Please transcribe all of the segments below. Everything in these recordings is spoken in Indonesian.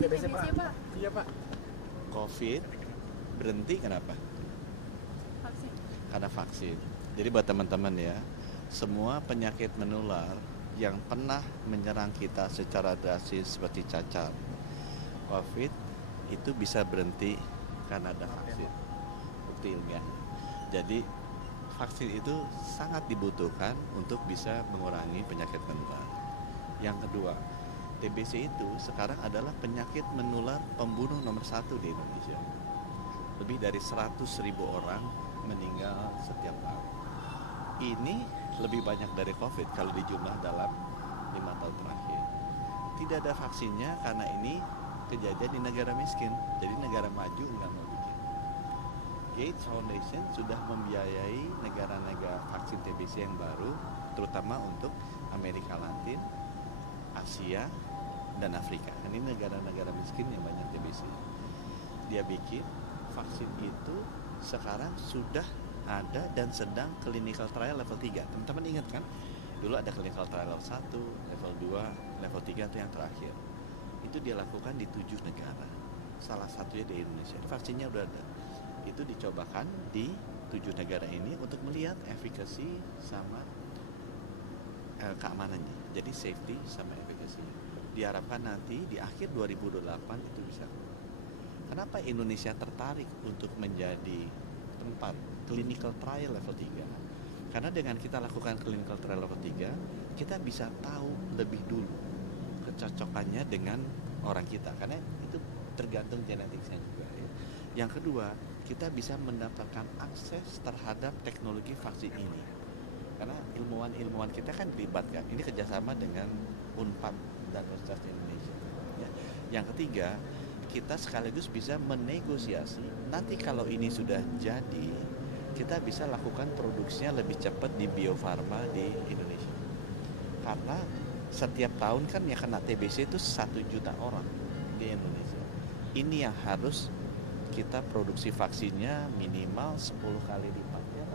TBC, Pak. Iya, Pak. COVID berhenti kenapa? Vaksin. Karena vaksin. Jadi buat teman-teman ya, semua penyakit menular yang pernah menyerang kita secara drastis seperti cacar, COVID itu bisa berhenti karena ada vaksin. Bukti ilmiah. Jadi vaksin itu sangat dibutuhkan untuk bisa mengurangi penyakit menular. Yang kedua, TBC itu sekarang adalah penyakit menular pembunuh nomor 1 di Indonesia. Lebih dari 100.000 orang meninggal setiap tahun. Ini lebih banyak dari COVID kalau dijumlah dalam 5 tahun terakhir. Tidak ada vaksinnya karena ini kejadian di negara miskin. Jadi negara maju nggak mau bikin. Gates Foundation sudah membiayai negara-negara vaksin TBC yang baru, terutama untuk Amerika Latin, Asia, dan Afrika. Ini negara-negara miskin yang banyak TBC. Dia bikin vaksin itu sekarang sudah ada dan sedang clinical trial level 3. Teman-teman ingat kan? Dulu ada clinical trial level 1, level 2, level 3 itu yang terakhir. Itu dia lakukan di 7 negara. Salah satunya di Indonesia. Vaksinnya udah ada. Itu dicobakan di 7 negara ini untuk melihat efikasi sama keamanannya. Jadi safety sama efikasi. Diharapkan nanti di akhir 2028 itu bisa. Kenapa Indonesia tertarik untuk menjadi tempat clinical trial level 3? Karena dengan kita lakukan clinical trial level 3, kita bisa tahu lebih dulu kecocokannya dengan orang kita. Karena itu tergantung genetiknya juga ya. Yang kedua, kita bisa mendapatkan akses terhadap teknologi vaksin ini. Karena ilmuwan-ilmuwan kita kan dilibatkan. Ini kerjasama dengan Unpad dan Universitas Indonesia. Ya. Yang ketiga, kita sekaligus bisa menegosiasi. Nanti kalau ini sudah jadi, kita bisa lakukan produksinya lebih cepat di Bio Farma di Indonesia. Karena setiap tahun kan yang kena TBC itu 1 juta orang di Indonesia. Ini yang harus kita produksi vaksinnya minimal 10 kali lipat ya,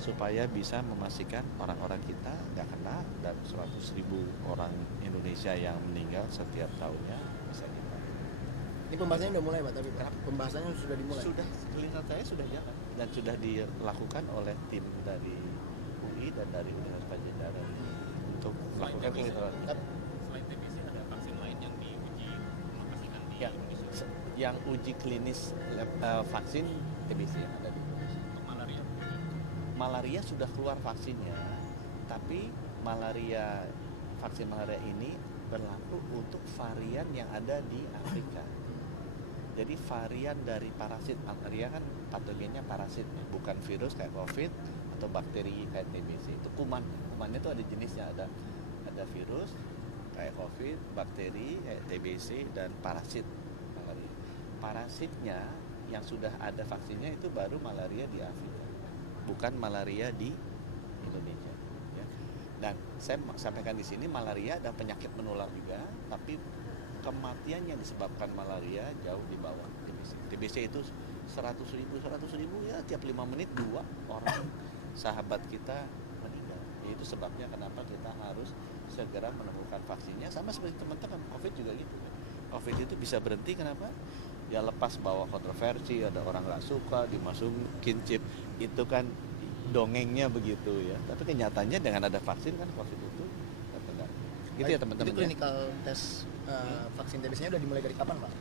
supaya bisa memastikan orang-orang kita nggak kena dan 100.000 orang Indonesia yang meninggal setiap tahunnya bisa kita. Ini pembahasannya udah mulai, Pak, tapi pembahasannya sudah dimulai. Sudah, clinical trial sudah jalan dan sudah dilakukan oleh tim dari UI dan dari Universitas Pajajaran untuk melakukan clinical trial. Selain TBC ada vaksin lain yang diuji aplikasikan di Ya, Indonesia yang uji klinis vaksin TBC yang ada di Indonesia. untuk malaria. Malaria sudah keluar vaksinnya, tapi vaksin malaria ini berlaku untuk varian yang ada di Afrika. Jadi varian dari parasit, malaria kan patogennya parasit, bukan virus kayak COVID atau bakteri kayak TBC. Itu kuman. Kumannya itu ada jenisnya, ada virus kayak COVID, bakteri kayak TBC dan parasit malaria. Parasitnya yang sudah ada vaksinnya itu baru malaria di Afrika, bukan malaria di Indonesia. Ya. Dan saya sampaikan di sini malaria ada penyakit menular juga, tapi kematian yang disebabkan malaria jauh di bawah TBC. TBC itu 100.000 ya tiap 5 menit 2 orang sahabat kita meninggal. Itu sebabnya kenapa kita harus segera menemukan vaksinnya. Sama seperti teman-teman COVID juga gitu. COVID itu bisa berhenti kenapa? Ya lepas bawa kontroversi, ada orang nggak suka dimasukin chip, itu kan dongengnya begitu ya. Tapi kenyataannya dengan ada vaksin kan COVID itu terkendali. Gitu ya teman-teman. Itu clinical test vaksin TBC-nya udah dimulai dari kapan, Pak?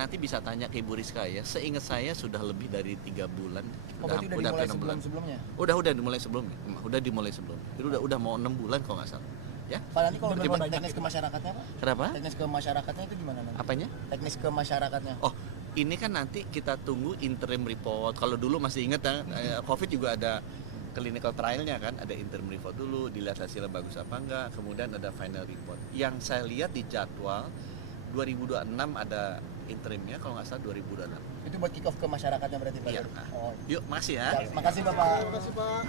Nanti bisa tanya ke Ibu Rizka ya. Seingat saya sudah lebih dari 3 bulan. Oh, berarti udah dimulai 6 bulan. sebelum-sebelumnya? Udah dimulai sebelumnya. Udah dimulai sebelum. Itu udah mau 6 bulan kalau nggak salah. Ya. Pak, nanti kalau teknis ke masyarakatnya, Pak? Kenapa? Teknis ke masyarakatnya itu gimana nanti? Apanya? Teknis ke masyarakatnya. Oh, ini kan nanti kita tunggu interim report. Kalau dulu masih ingat ya, COVID juga ada clinical trialnya kan, ada interim report dulu, dilihat hasilnya bagus apa enggak, kemudian ada final report. Yang saya lihat di jadwal 2026 ada interimnya, kalau nggak salah 2026. Itu buat kick off ke masyarakatnya berarti, Pak? Iya. Oh. Yuk, masih ya. Ya, makasih Bapak. Terima kasih, Pak.